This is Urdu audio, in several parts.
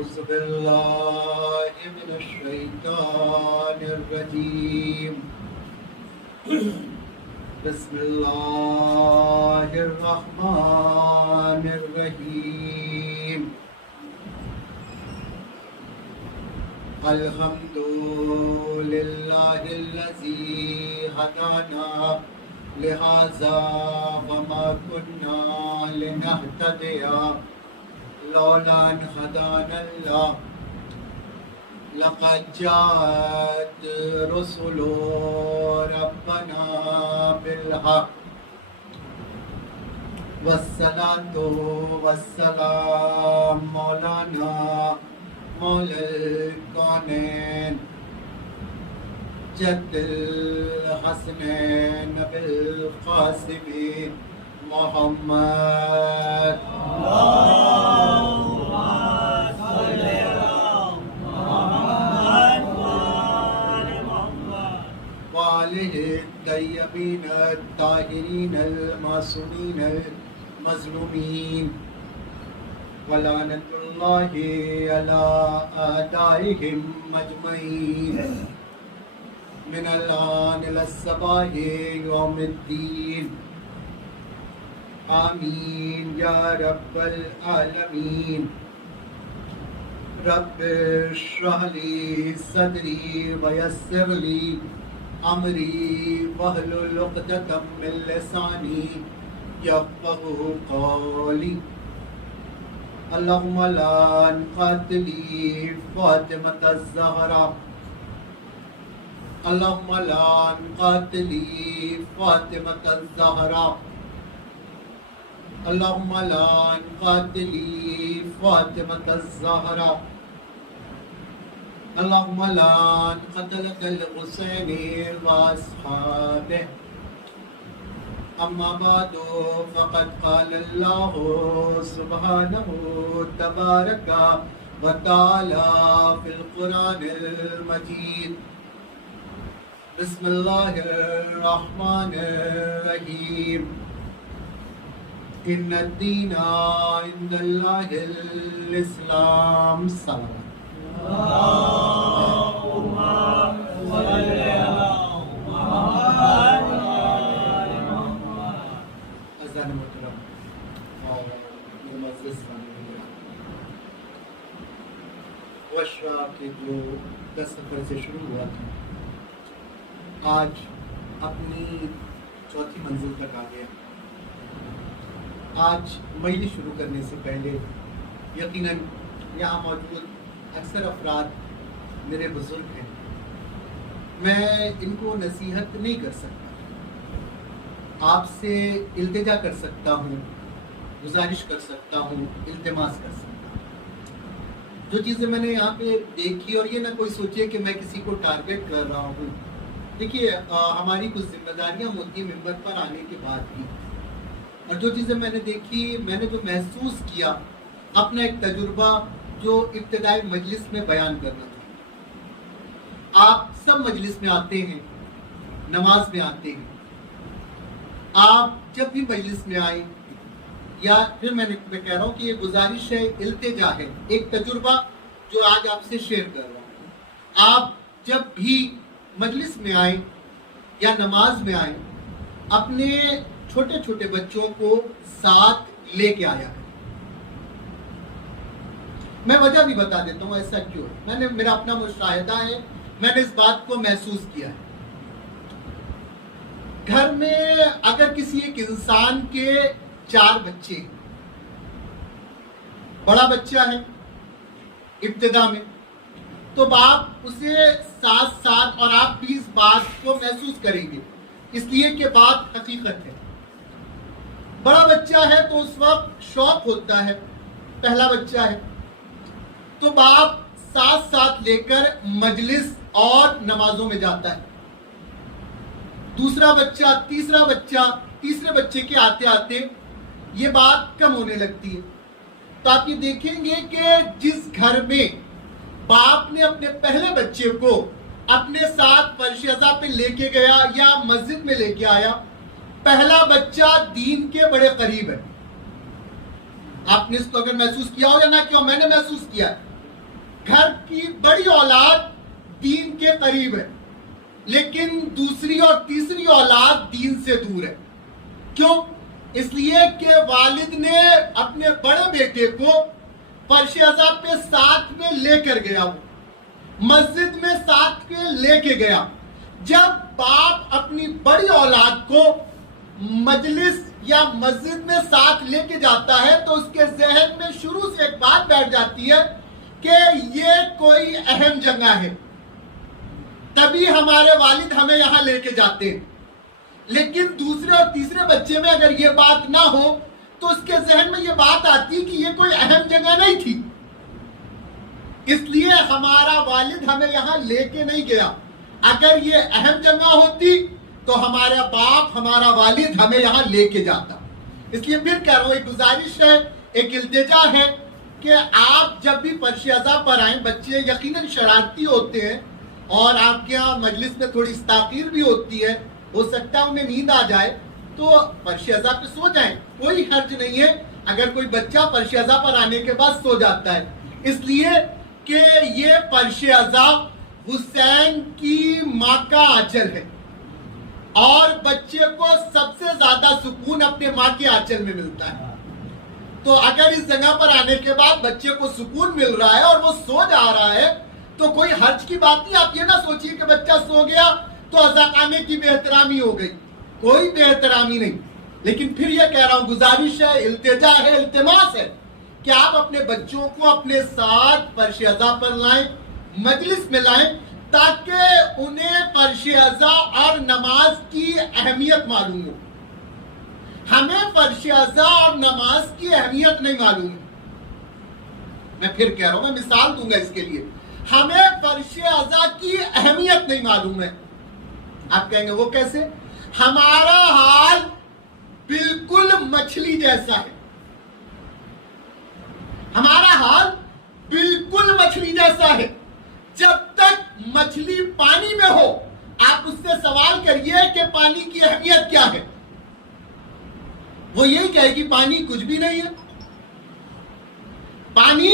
أعوذ بالله من الشيطان الرجيم بسم الله الرحمن الرحيم الحمد لله الذي هدانا لهذا وما كنا لنهتدي لولا أن هدانا الله لقد جاءت رسل ربنا بالحق والصلاة والسلام مولانا مولى الكونين جد الحسنين بالقاسم محمد وآله الطيبين الطاهرين المعصومين المظلومين ولعنة الله على أعدائهم أجمعين من الآن إلى الصباح يوم الدين آمين يا رب العالمين رب اشرح لي صدري ويسر لي أمري واحلل عقدة من لساني يفقهوا قولي اللهم لعن قاتلي فاطمة الزهراء اللهم لعن قاتلي فاطمة الزهراء اللهم لعن قاتلي فاطمة الزهراء اللهم لعن قتلة الحسين وأصحابه أما بعد فقد قال الله سبحانه تبارك وتعالى في القرآن المجيد بسم الله الرحمن الرحيم إن الدين عند الله الإسلام صلوات اللهم صل على محمد أذان محترم اور معزز وشرا کے جو 10 سفر سے شروع ہوا تھا آج اپنی چوتھی منزل تک آ گیا. آج مجلس شروع کرنے سے پہلے یقیناً یہاں موجود اکثر افراد میرے بزرگ ہیں. میں ان کو نصیحت نہیں کر سکتا, آپ سے التجا کر سکتا ہوں, گزارش کر سکتا ہوں, التماس کر سکتا ہوں. جو چیزیں میں نے یہاں پہ دیکھی, اور یہ نہ کوئی سوچے کہ میں کسی کو ٹارگٹ کر رہا ہوں. دیکھیے ہماری کچھ ذمہ داریاں ہوتی ہیں ممبر پر آنے کے بعد بھی, اور جو چیزیں میں نے دیکھی, میں نے جو محسوس کیا, اپنا ایک تجربہ جو ابتدائی مجلس میں بیان کرنا تھا. آپ سب مجلس میں آتے ہیں, نماز میں آتے ہیں. آپ جب بھی مجلس میں آئیں, یا پھر میں کہہ رہا ہوں کہ یہ گزارش ہے, التجا ہے, ایک تجربہ جو آج آپ سے شیئر کر رہا ہوں. آپ جب بھی مجلس میں آئیں یا نماز میں آئیں, اپنے چھوٹے چھوٹے بچوں کو ساتھ لے کے آیا ہے. میں وجہ بھی بتا دیتا ہوں ایسا کیوں. میرا اپنا مشاہدہ ہے, میں نے اس بات کو محسوس کیا ہے. گھر میں اگر کسی ایک انسان کے 4 بچے, بڑا بچہ ہے ابتدا میں, تو باپ اسے ساتھ ساتھ, اور آپ بھی اس بات کو محسوس کریں گے اس لیے کہ بات حقیقت ہے. بڑا بچہ ہے تو اس وقت شوق ہوتا ہے, پہلا بچہ ہے تو باپ ساتھ ساتھ لے کر مجلس اور نمازوں میں جاتا ہے. دوسرا بچہ, تیسرا بچہ, تیسرے بچے کے آتے آتے یہ بات کم ہونے لگتی ہے. تو آپ یہ دیکھیں گے کہ جس گھر میں باپ نے اپنے پہلے بچے کو اپنے ساتھ فرش ازا پہ لے کے گیا یا مسجد میں لے کے آیا, پہلا بچہ دین کے بڑے قریب ہے. آپ نے اس کو اگر محسوس کیا ہو یا نہ کیا ہو, میں نے محسوس کیا ہے. گھر کی بڑی اولاد دین کے قریب ہے لیکن دوسری اور تیسری اولاد دین سے دور ہے. کیوں؟ اس لیے کہ والد نے اپنے بڑے بیٹے کو فرش ازا پہ ساتھ میں لے کر گیا, وہ مسجد میں ساتھ میں لے کے گیا. جب باپ اپنی بڑی اولاد کو مجلس یا مسجد میں ساتھ لے کے جاتا ہے تو اس کے ذہن میں شروع سے ایک بات بیٹھ جاتی ہے کہ یہ کوئی اہم جگہ ہے, تبھی ہمارے والد ہمیں یہاں لے کے جاتے ہیں. لیکن دوسرے اور تیسرے بچے میں اگر یہ بات نہ ہو تو اس کے ذہن میں یہ بات آتی کہ یہ کوئی اہم جگہ نہیں تھی, اس لیے ہمارا والد ہمیں یہاں لے کے نہیں گیا. اگر یہ اہم جگہ ہوتی تو ہمارا باپ, ہمارا والد ہمیں یہاں لے کے جاتا. اس لیے پھر کہہ رہا ہوں, ایک گزارش ہے, ایک التجا ہے کہ آپ جب بھی فرش ازا پر آئیں, بچے یقیناً شرارتی ہوتے ہیں اور آپ کے یہاں مجلس میں تھوڑی تاخیر بھی ہوتی ہے, ہو سکتا ہے انہیں نیند آ جائے تو فرش ازا پہ سو جائیں, کوئی حرج نہیں ہے اگر کوئی بچہ فرش ازا پر آنے کے بعد سو جاتا ہے. اس لیے کہ یہ فرش ازا حسین کی ماں کا آنچل ہے اور بچے کو سب سے زیادہ سکون اپنے ماں کے آنچل میں ملتا ہے. تو اگر اس جگہ پر آنے کے بعد بچے کو سکون مل رہا ہے اور وہ سو جا رہا ہے تو کوئی حرج کی بات نہیں. آپ یہ نہ سوچیے کہ بچہ سو گیا تو عزاخانے کی بے احترامی ہو گئی, کوئی بے احترامی نہیں. لیکن پھر یہ کہہ رہا ہوں, گزارش ہے, التجا ہے, التماس ہے کہ آپ اپنے بچوں کو اپنے ساتھ فرش ازا پر لائیں, مجلس میں لائیں, تاکہ انہیں فرش ازا اور نماز کی اہمیت معلوم ہو. ہمیں فرش ازا اور نماز کی اہمیت نہیں معلوم ہے. میں پھر کہہ رہا ہوں, میں مثال دوں گا اس کے لیے, ہمیں فرش ازا کی اہمیت نہیں معلوم ہے. آپ کہیں گے وہ کیسے؟ ہمارا حال بالکل مچھلی جیسا ہے. ہمارا حال بالکل مچھلی جیسا ہے. جب تک مچھلی پانی میں ہو آپ اس سے سوال کریے کہ پانی کی اہمیت کیا ہے, وہ یہی کہے گی پانی کچھ بھی نہیں ہے, پانی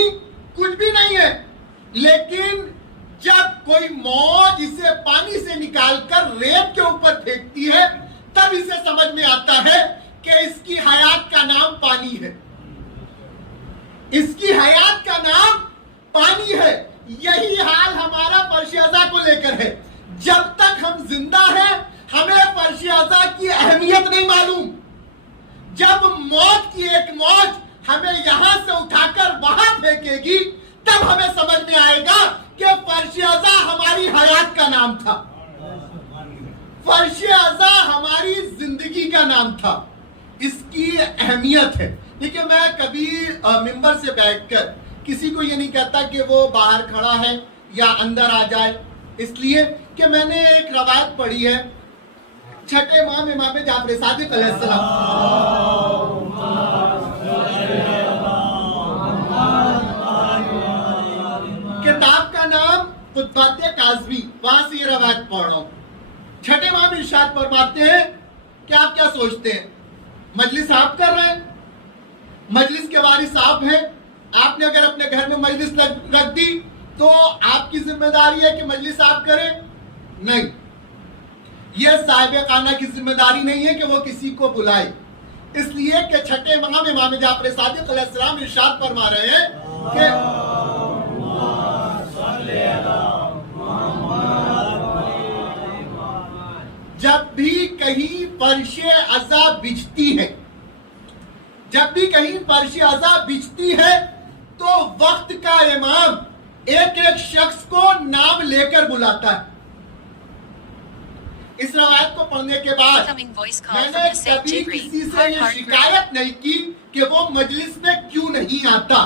کچھ بھی نہیں ہے. لیکن جب کوئی موج اسے پانی سے نکال کر ریت کے اوپر پھینکتی ہے تب اسے سمجھ میں آتا ہے کہ اس کی حیات کا نام پانی ہے, اس کی حیات کا نام پانی ہے. یہی حال ہمارا فرش ازا کو لے کر ہے. جب تک ہم زندہ ہیں ہمیں فرش ازا کی اہمیت نہیں معلوم. جب موت کی ایک موج ہمیں یہاں سے اٹھا کر وہاں پھینکے گی تب ہمیں سمجھ میں آئے گا کہ فرش ازا ہماری حیات کا نام تھا, فرش ازا ہماری زندگی کا نام تھا. اس کی اہمیت ہے. دیکھیے, میں کبھی ممبر سے بیٹھ کر کسی کو یہ نہیں کہتا کہ وہ باہر کھڑا ہے یا اندر آ جائے, اس لیے کہ میں نے ایک روایت پڑھی ہے چھٹے امام امام جعفر صادق علیہ السلام, کتاب کا نام خطبات کاظمی, وہاں سے یہ روایت پڑھ رہا ہوں. چھٹے امام ارشاد فرماتے ہیں کہ آپ کیا سوچتے ہیں, مجلس آپ کر رہے ہیں, مجلس کے وارث آپ ہیں, آپ نے اگر اپنے گھر میں مجلس رکھ دی تو آپ کی ذمہ داری ہے کہ مجلس آپ کریں؟ نہیں, یہ صاحب خانہ کی ذمہ داری نہیں ہے کہ وہ کسی کو بلائے. اس لیے کہ چھٹے امام امام جعفر صادق علیہ السلام ارشاد فرما رہے ہیں کہ جب بھی کہیں فرش ازا بچھتی ہے, جب بھی کہیں فرش ازا بچھتی ہے تو وقت کا امام ایک ایک شخص کو نام لے کر بلاتا ہے. اس روایت کو پڑھنے کے بعد میں نے کبھی کسی سے یہ شکایت نہیں کی کہ وہ مجلس میں کیوں نہیں آتا,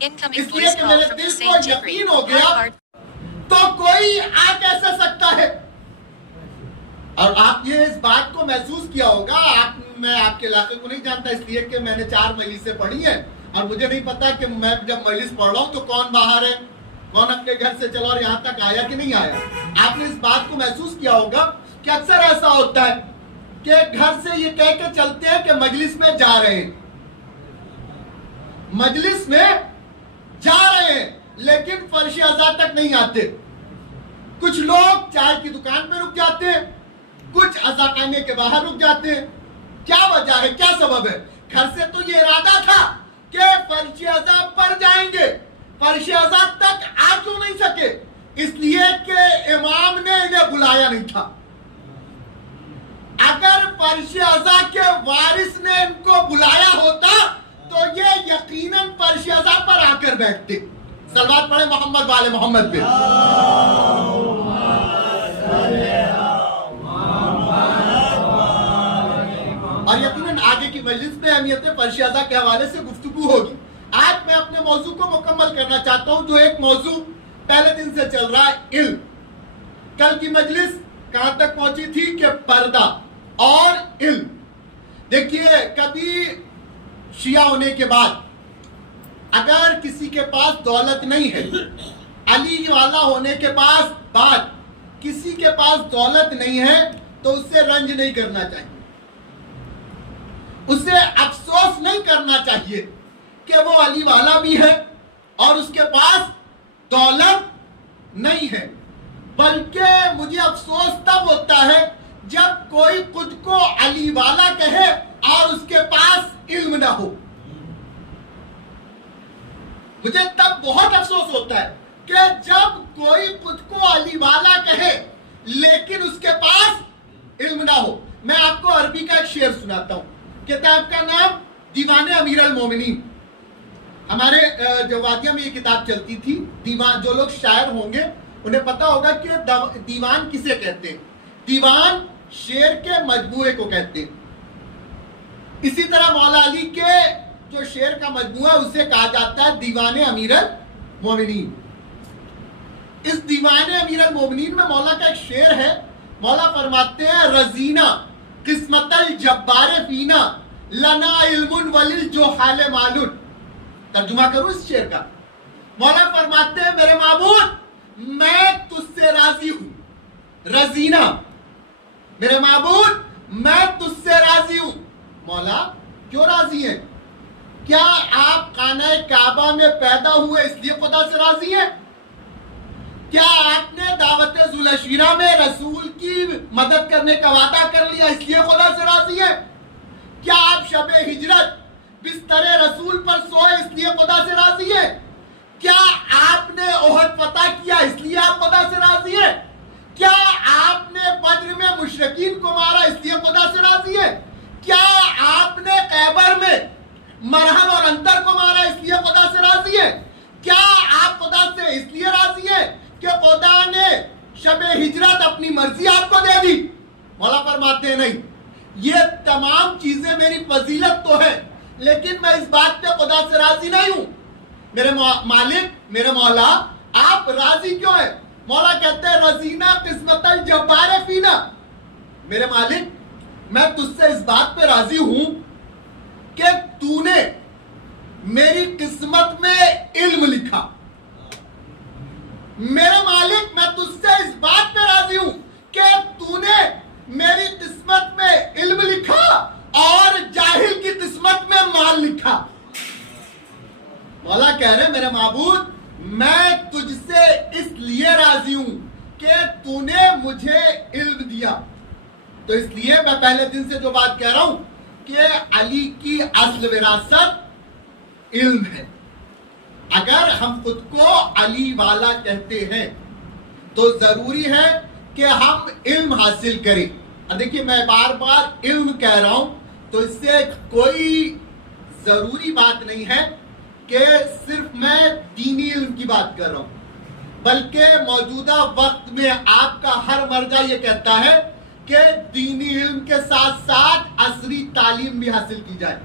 اس لیے کہ میرے دل کو یقین ہو گیا تو کوئی آ کیسے سکتا ہے. اور آپ یہ اس بات کو محسوس کیا ہوگا, میں آپ کے علاقے کو نہیں جانتا اس لیے کہ میں نے 4 مجلسیں پڑھی ہیں اور مجھے نہیں پتا کہ میں جب مجلس پڑھ رہا ہوں تو کون باہر ہے, کون اپنے گھر سے چلا اور یہاں تک آیا کہ نہیں آیا. آپ نے اس بات کو محسوس کیا ہوگا کہ اکثر ایسا ہوتا ہے کہ گھر سے یہ کہہ کے چلتے ہیں کہ مجلس میں جا رہے ہیں, مجلس میں جا رہے ہیں, لیکن فرش ازا تک نہیں آتے. کچھ لوگ چائے کی دکان پہ رک جاتے ہیں, کچھ ازا خانے کے باہر رک جاتے ہیں. کیا وجہ ہے, کیا سبب ہے؟ گھر سے تو یہ ارادہ تھا کہ فرش ازا پر جائیں گے, فرش ازا تک آ کیوں نہیں سکے؟ اس لیے کہ امام نے انہیں بلایا نہیں تھا. اگر فرش ازا کے وارث نے ان کو بلایا ہوتا تو یہ یقیناً فرش ازا پر آ کر بیٹھتے. صلوات پڑھے محمد والے محمد پہ. اور یقیناً آگے کی مجلس میں اہمیت فرش ازا کے حوالے سے گفتگو ہوگی. آج میں اپنے موضوع کو مکمل کرنا چاہتا ہوں, جو ایک موضوع پہلے دن سے چل رہا ہے, علم. کل کی مجلس کہاں تک پہنچی تھی کہ پردہ اور علم. دیکھیے, کبھی شیعہ ہونے کے بعد اگر کسی کے پاس دولت نہیں ہے, علی والا ہونے کے بعد کسی کے پاس دولت نہیں ہے, تو اس سے رنج نہیں کرنا چاہیے, اسے افسوس نہیں کرنا چاہیے کہ وہ علی والا بھی ہے اور اس کے پاس دولت نہیں ہے. بلکہ مجھے افسوس تب ہوتا ہے جب کوئی خود کو علی والا کہے اور اس کے پاس علم نہ ہو. مجھے تب بہت افسوس ہوتا ہے کہ جب کوئی خود کو علی والا کہے لیکن اس کے پاس علم نہ ہو. میں آپ کو عربی کا ایک شعر سناتا ہوں. کتاب کا نام دیوان امیر المومنین. ہمارے جوادیہ میں یہ کتاب چلتی تھی. دیوان, جو لوگ شاعر ہوں گے انہیں پتا ہوگا کہ دیوان کسے کہتے ہیں. دیوان شعر کے مجموعے کو کہتے ہیں. اسی طرح مولا علی کے جو شعر کا مجموعہ اسے کہا جاتا ہے دیوان امیر المومنین. اس دیوان امیر المومنین میں مولا کا ایک شعر ہے. مولا فرماتے ہیں, رزینہ قسمت الجبار فینا لنا علم وللجہال مال. ترجمہ کروں اس شعر کا. مولا فرماتے ہیں, میرے معبود میں تجھ سے راضی ہوں. رزینہ, میرے معبود میں تجھ سے راضی ہوں. مولا کیوں راضی ہیں؟ کیا آپ خانہ کعبہ میں پیدا ہوئے اس لیے خدا سے راضی ہیں؟ کیا آپ نے دعوت ذوالعشیرہ میں رسول کی مدد کرنے کا وعدہ کر لیا اس لیے خدا سے راضی ہیں؟ کیا آپ شب ہجرت بستر رسول پر سوئے اس لیے خدا سے راضی ہیں؟ کیا آپ نے احد فتح کیا اس لیے آپ خدا سے راضی ہیں؟ کیا آپ نے بدر میں مشرکین کو مارا اس لیے خدا سے راضی ہیں؟ کیا آپ نے خیبر میں مرہم اور انتر کو مارا اس لیے خدا سے راضی ہیں؟ کیا آپ خدا سے اس لیے راضی ہیں کہ خدا نے شب ہجرت اپنی مرضی آپ کو دے دی؟ مولا فرماتے ہیں نہیں, یہ تمام چیزیں میری فضیلت تو ہے لیکن میں اس بات پہ خدا سے راضی نہیں ہوں. میرے مالک, میرے مولا, آپ راضی کیوں ہیں؟ مولا کہتے ہیں, رزینہ قسمت الجبار فینا. میرے مالک, میں تجھ سے اس بات پہ راضی ہوں کہ تو نے میری قسمت میں علم لکھا. میرے مالک, میں تجھ سے اس بات پہ راضی ہوں کہ تو نے میری قسمت میں علم لکھا اور جاہل کی قسمت میں مال لکھا. مولا کہہ رہے, میرے معبود میں تجھ سے اس لیے راضی ہوں کہ تو نے مجھے علم دیا. تو اس لیے میں پہلے دن سے جو بات کہہ رہا ہوں کہ علی کی اصل وراثت علم ہے. اگر ہم خود کو علی والا کہتے ہیں تو ضروری ہے کہ ہم علم حاصل کریں. دیکھیے, میں بار بار علم کہہ رہا ہوں تو اس سے کوئی ضروری بات نہیں ہے کہ صرف میں دینی علم کی بات کر رہا ہوں, بلکہ موجودہ وقت میں آپ کا ہر مرجع یہ کہتا ہے کہ دینی علم کے ساتھ ساتھ عصری تعلیم بھی حاصل کی جائے.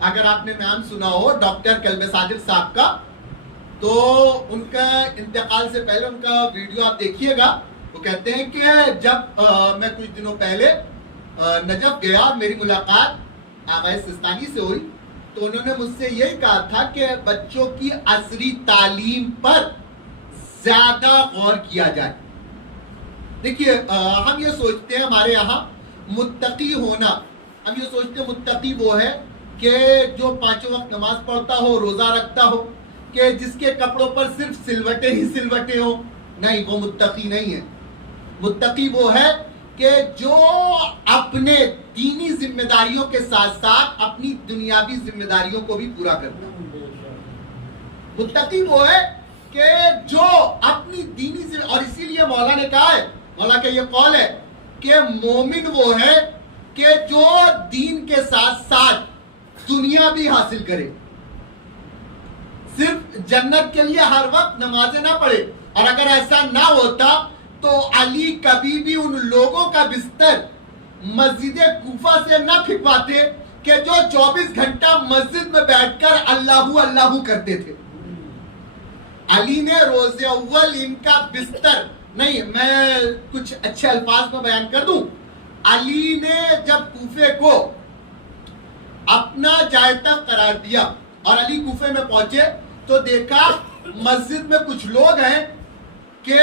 اگر آپ نے نام سنا ہو ڈاکٹر کلب صادق صاحب کا, تو ان کا انتقال سے پہلے ان کا ویڈیو آپ دیکھیے گا. وہ کہتے ہیں کہ جب میں کچھ دنوں پہلے نجف گیا اور میری ملاقات آغا سستانی سے ہوئی تو انہوں نے مجھ سے یہی کہا تھا کہ بچوں کی عصری تعلیم پر زیادہ غور کیا جائے. دیکھیے, ہم یہ سوچتے ہیں ہمارے یہاں متقی ہونا, ہم یہ سوچتے ہیں متقی وہ ہے کہ جو 5 وقت نماز پڑھتا ہو, روزہ رکھتا ہو, کہ جس کے کپڑوں پر صرف سلوٹیں ہی سلوٹیں ہوں، نہیں، وہ متقی نہیں ہے. متقی وہ ہے کہ جو اپنے دینی ذمہ داریوں کے ساتھ ساتھ اپنی دنیاوی ذمہ داریوں کو بھی پورا کرتا ہے. متقی وہ ہے کہ جو اپنی دینی ذمہ، اور اسی لیے مولا نے کہا ہے، مولا کا یہ قول ہے کہ مومن وہ ہے کہ جو دین کے ساتھ ساتھ دنیا بھی حاصل کرے. صرف جنت کے لیے ہر وقت نمازیں نہ پڑھے. اور اگر ایسا نہ ہوتا تو علی کبھی بھی ان لوگوں کا بستر مسجد کوفہ سے نہ پھکواتے کہ جو 24 گھنٹہ مسجد میں بیٹھ کر اللہ اللہ کرتے تھے. علی نے روز اول ان کا بستر، نہیں میں کچھ اچھے الفاظ میں بیان کر دوں، علی نے جب کوفے کو اپنا جائے تک قرار دیا اور علی کوفے میں پہنچے تو دیکھا مسجد میں کچھ لوگ ہیں کہ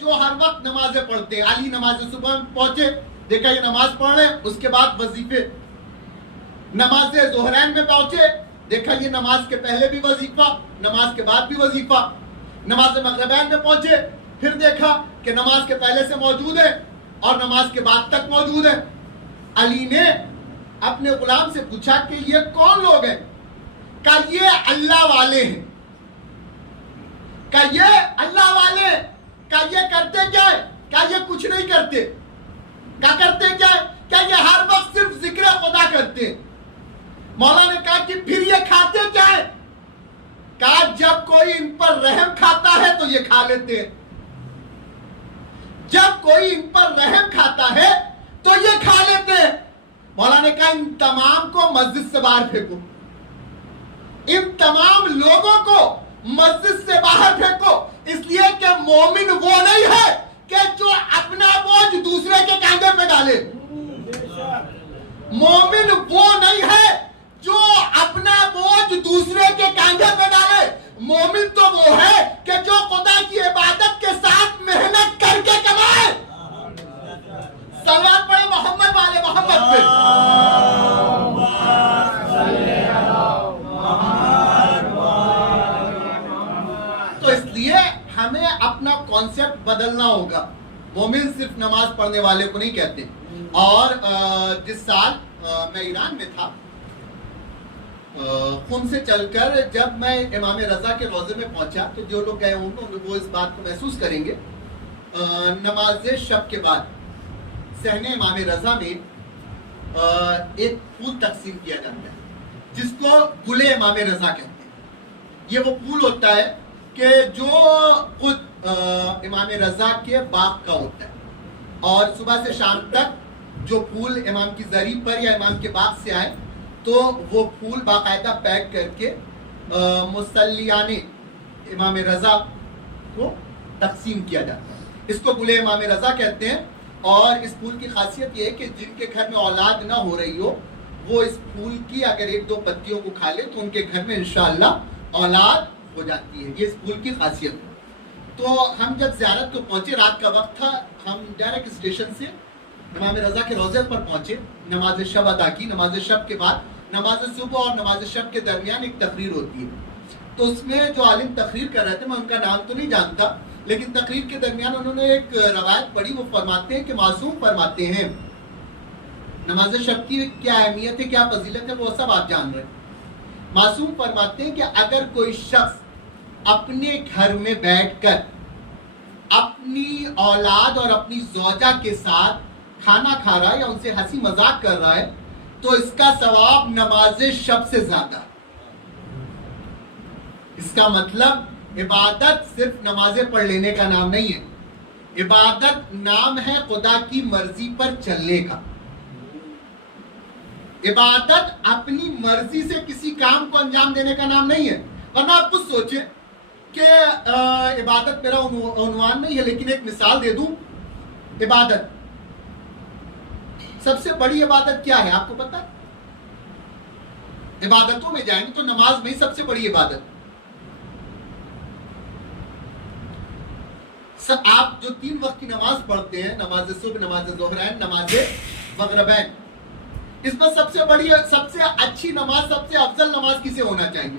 جو ہر وقت نمازیں پڑھتے ہیں. علی نماز صبح میں پہنچے، دیکھا یہ نماز پڑھ رہے ہیں، اس کے بعد وظیفے. نماز ظہرین میں پہنچے، دیکھا یہ نماز کے پہلے بھی وظیفہ، نماز کے بعد بھی وظیفہ. نماز مغربین میں پہنچے، پھر دیکھا کہ نماز کے پہلے سے موجود ہے اور نماز کے بعد تک موجود ہے. علی نے اپنے غلام سے پوچھا کہ یہ کون لوگ ہیں؟ کہا یہ اللہ والے ہیں. کہا یہ اللہ والے ہیں. کہا یہ کرتے کیا ہے؟ کہا یہ کچھ نہیں کرتے. کہا کرتے کیا ہے؟ کہا یہ ہر وقت صرف ذکر خدا کرتے ہیں. مولا نے کہا کہ پھر یہ کھاتے کیا ہے؟ کہا جب کوئی ان پر رحم کھاتا ہے تو یہ کھا لیتے ہیں. جب کوئی ان پر رحم کھاتا ہے تو یہ کھا لیتے ہیں. مولا نے کہا ان تمام کو مسجد سے باہر پھینکو، ان تمام لوگوں کو مسجد سے باہر پھینکو، اس لیے کہ مومن وہ نہیں ہے کہ جو اپنا بوجھ دوسرے کے کاندھے پہ ڈالے. مومن وہ نہیں ہے جو اپنا بوجھ دوسرے کے کاندھے پہ ڈالے. مومن تو وہ ہے کہ جو خدا کی عبادت کے ساتھ محنت کر کے کمائے. صلوات پڑھے محمد والے محمد پہ. تو اس لیے ہمیں اپنا کانسیپٹ بدلنا ہوگا. مومن صرف نماز پڑھنے والے کو نہیں کہتے. اور جس سال میں ایران میں تھا، خم سے چل کر جب میں امام رضا کے روضے میں پہنچا تو جو لوگ گئے ہوں گے وہ اس بات کو محسوس کریں گے. نماز شب کے بعد صحن امام رضا میں ایک پھول تقسیم کیا جاتا ہے جس کو گل امام رضا کہتے ہیں. یہ وہ پھول ہوتا ہے کہ جو خود امام رضا کے باغ کا ہوتا ہے، اور صبح سے شام تک جو پھول امام کی زری پر یا امام کے باغ سے آئے تو وہ پھول باقاعدہ پیک کر کے مصلیان امام رضا کو تقسیم کیا جاتا ہے. اس کو گل امام رضا کہتے ہیں. اور اس پھول کی خاصیت یہ ہے کہ جن کے گھر میں اولاد نہ ہو رہی ہو وہ اس پھول کی اگر ایک دو پتیوں کو کھا لے تو ان کے گھر میں انشاءاللہ اولاد ہو جاتی ہے. یہ اس پھول کی خاصیت ہے. تو ہم جب زیارت کو پہنچے، رات کا وقت تھا، ہم ڈائریکٹ اسٹیشن سے امام رضا کے روضے پر پہنچے، نماز شب ادا کی. نماز شب کے بعد نماز صبح اور نماز شب کے درمیان ایک تقریر ہوتی ہے. تو اس میں جو عالم تقریر کر رہے تھے، میں ان کا نام تو نہیں جانتا، لیکن تقریر کے درمیان انہوں نے ایک روایت پڑھی. وہ فرماتے ہیں کہ معصوم فرماتے ہیں نماز شب کی کیا اہمیت ہے، کیا فضیلت ہے، وہ سب آپ جان رہے ہیں. معصوم فرماتے ہیں کہ اگر کوئی شخص اپنے گھر میں بیٹھ کر اپنی اولاد اور اپنی زوجہ کے ساتھ کھانا کھا رہا ہے یا ان سے ہنسی مذاق کر رہا ہے تو اس کا ثواب نماز شب سے زیادہ. اس کا مطلب عبادت صرف نمازیں پڑھ لینے کا نام نہیں ہے. عبادت نام ہے خدا کی مرضی پر چلنے کا. عبادت اپنی مرضی سے کسی کام کو انجام دینے کا نام نہیں ہے. ورنہ آپ خود سوچیں کہ عبادت میرا عنوان نہیں ہے، لیکن ایک مثال دے دوں. عبادت، سب سے بڑی عبادت کیا ہے آپ کو پتا؟ عبادتوں میں جائیں گے تو نماز میں سب سے بڑی عبادت. آپ جو 3 وقت کی نماز پڑھتے ہیں، نماز صبح، نماز ظہرین، نماز مغربین، اس میں سب سے بڑی، سب سے اچھی نماز، سب سے افضل نماز کسے ہونا چاہیے؟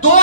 2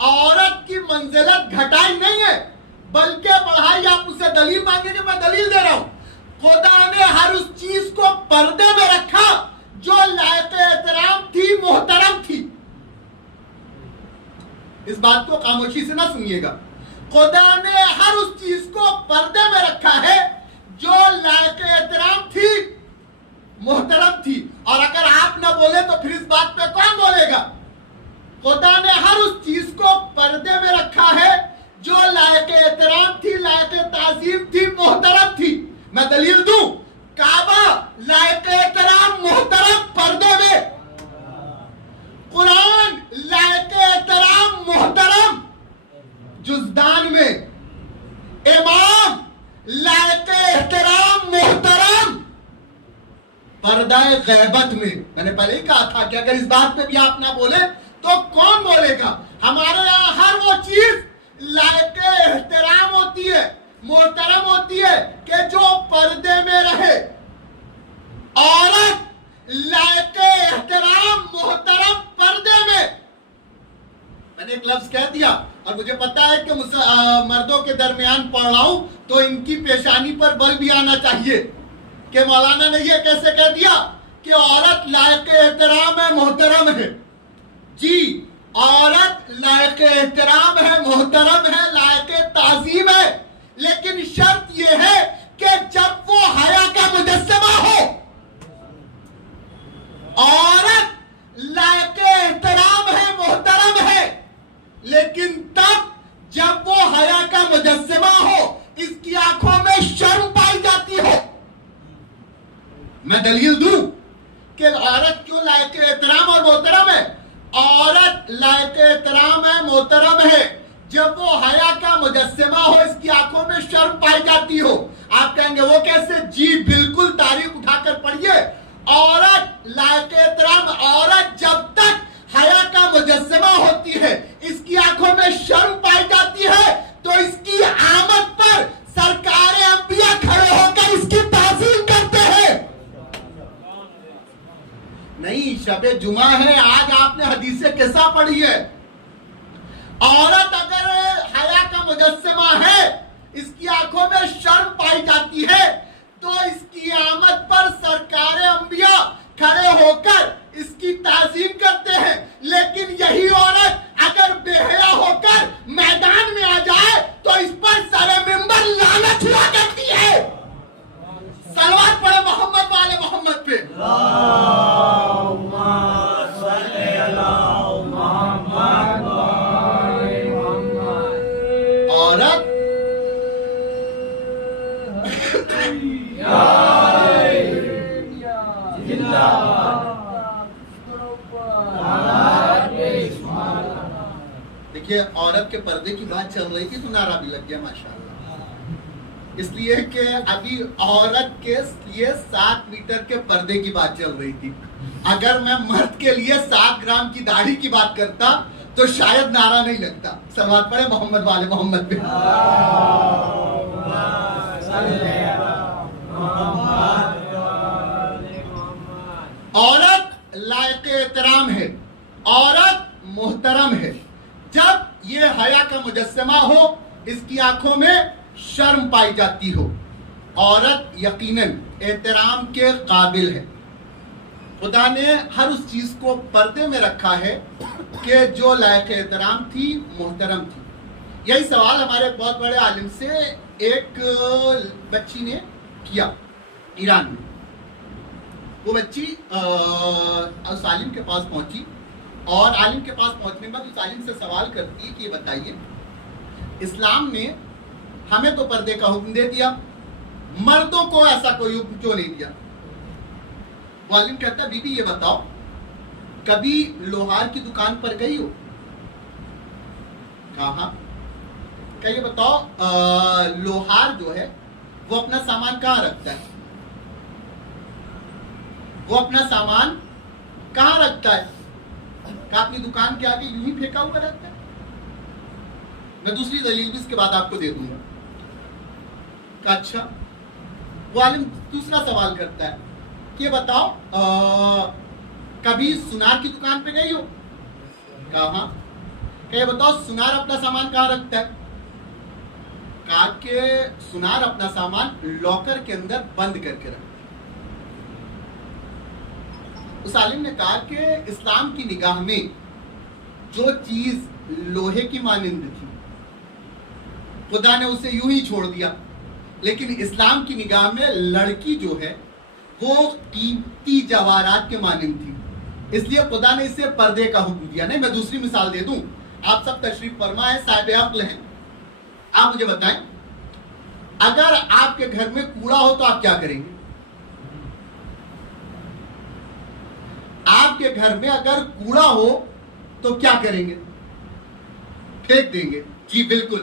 عورت کی منزلت گھٹائی نہیں ہے بلکہ بڑھائی. آپ مجھ سے دلیل مانگیں گے، میں دلیل دے رہا ہوں. خدا نے ہر اس چیز کو پردے میں رکھا جو لائق احترام تھی، محترم تھی. اس بات کو خاموشی سے نہ سنیے گا. خدا نے ہر اس چیز کو پردے میں رکھا ہے جو لائق احترام تھی، محترم تھی. اور اگر آپ نہ بولے تو پھر اس بات پہ کون بولے گا؟ خدا نے ہر اس چیز کو پردے میں رکھا ہے جو لائق احترام تھی، لائق تعظیم تھی، محترم تھی. میں دلیل دوں. کعبہ لائق احترام، محترم، پردے میں. قرآن لائق احترام، محترم، جزدان میں. امام لائق احترام، محترم، پردہ غیبت میں. میں نے پہلے ہی کہا تھا کہ اگر اس بات پہ بھی آپ نہ بولے تو کون بولے گا؟ ہمارے یہاں ہر وہ چیز لائق احترام ہوتی ہے، محترم ہوتی ہے کہ جو پردے میں رہے. عورت لائق احترام، محترم، پردے میں. میں نے ایک لفظ کہہ دیا اور مجھے پتا ہے کہ مردوں کے درمیان پڑھ رہا ہوں تو ان کی پیشانی پر بل بھی آنا چاہیے کہ مولانا نے یہ کیسے کہہ دیا کہ عورت لائق احترام ہے، محترم ہے. جی، عورت لائق احترام ہے، محترم ہے، لائق تعظیم ہے، لیکن شرط یہ ہے کہ جب وہ حیا کا مجسمہ ہو. عورت لائق احترام ہے، محترم ہے، لیکن تب جب وہ حیا کا مجسمہ ہو، اس کی آنکھوں میں شرم پائی جاتی ہو. میں دلیل دوں کہ عورت کیوں لائق احترام اور محترم ہے. عورت لائق احترام ہے، محترم ہے جب وہ حیا کا مجسمہ ہو، اس کی آنکھوں میں شرم پائی جاتی ہو. آپ کہیں گے وہ کیسے؟ جی بالکل، تاریخ اٹھا کر پڑھیے. عورت لائق احترام، عورت جب تک حیا کا مجسمہ ہوتی ہے، اس کی آنکھوں میں شرم پائی جاتی ہے، تو اس کی آمد پر سرکار انبیاء کھڑے ہو کر اس کی تعظیم کرتے ہیں. نہیں، شب جمعہ ہے، آج آپ نے حدیث قصہ پڑھی ہے. عورت اگر حیا کا مجسمہ ہے، اس کی آنکھوں میں شرم پائی جاتی ہے، تو اس کی آمد پر سرکار انبیاء کھڑے ہو کر اس کی تعظیم کرتے ہیں. لیکن یہی عورت اگر بے حیا ہو کر میدان میں آ جائے تو اس پر سر منبر لعنت ہوا کرتی ہے. صلوات پڑھے محمد والے محمد پہ. عورت دیکھیے، عورت کے پردے کی بات چل رہی تھی تو نعرہ بھی لگ گیا ماشاءاللہ. اس لیے کہ ابھی عورت کے لیے 7 میٹر کے پردے کی بات چل رہی تھی. اگر میں مرد کے لیے 7 گرام کی داڑھی کی بات کرتا تو شاید نعرہ نہیں لگتا. صلوات پڑھے محمد والے محمد پہ. عورت لائق احترام ہے، عورت محترم ہے جب یہ حیا کا مجسمہ ہو، اس کی آنکھوں میں شرم پائی جاتی ہو. عورت یقیناً احترام کے قابل ہے. خدا نے ہر اس چیز کو پردے میں رکھا ہے کہ جو لائق احترام تھی، محترم تھی. یہی سوال ہمارے بہت بڑے عالم سے ایک بچی نے کیا ایران میں. وہ بچی اس عالم کے پاس پہنچی اور عالم کے پاس پہنچنے بعد اس عالم سے سوال کرتی ہے کہ یہ بتائیے، اسلام نے ہمیں تو پردے کا حکم دے دیا، مردوں کو ایسا کوئی حکم کیوں نہیں دیا؟ وہ عالم کہتا ہے، بی بی یہ بتاؤ، کبھی لوہار کی دکان پر گئی ہو؟ کہا کہ یہ بتاؤ لوہار جو ہے وہ اپنا سامان کہاں رکھتا ہے؟ وہ اپنا سامان کہاں رکھتا ہے؟ کہ اپنی دکان کے آگے یوں ہی پھینکا ہوا رہتا ہے. میں دوسری دلیل بھی اس کے بعد آپ کو دے دوں گا. کہ اچھا. وہ عالم دوسرا سوال کرتا ہے کہ یہ بتاؤ کبھی سنار کی دکان پہ گئی ہو؟ کہا ہاں. کہ یہ بتاؤ سنار اپنا سامان کہاں رکھتا ہے؟ کہا کہ سنار اپنا سامان لاکر کے اندر بند کر کے رکھتا ہے۔ اس عالم نے کہا کہ اسلام کی نگاہ میں جو چیز لوہے کی مانند تھی خدا نے اسے یوں ہی چھوڑ دیا، لیکن اسلام کی نگاہ میں لڑکی جو ہے وہ قیمتی جواہرات کے مانند تھی، اس لیے خدا نے اسے پردے کا حکم دیا۔ نہیں، میں دوسری مثال دے دوں، آپ سب تشریف فرما ہے، صاحب عقل ہیں، آپ مجھے بتائیں اگر آپ کے گھر میں کوڑا ہو تو آپ کیا کریں گے؟ آپ کے گھر میں اگر کوڑا ہو تو کیا کریں گے؟ پھینک دیں گے؟ جی بالکل۔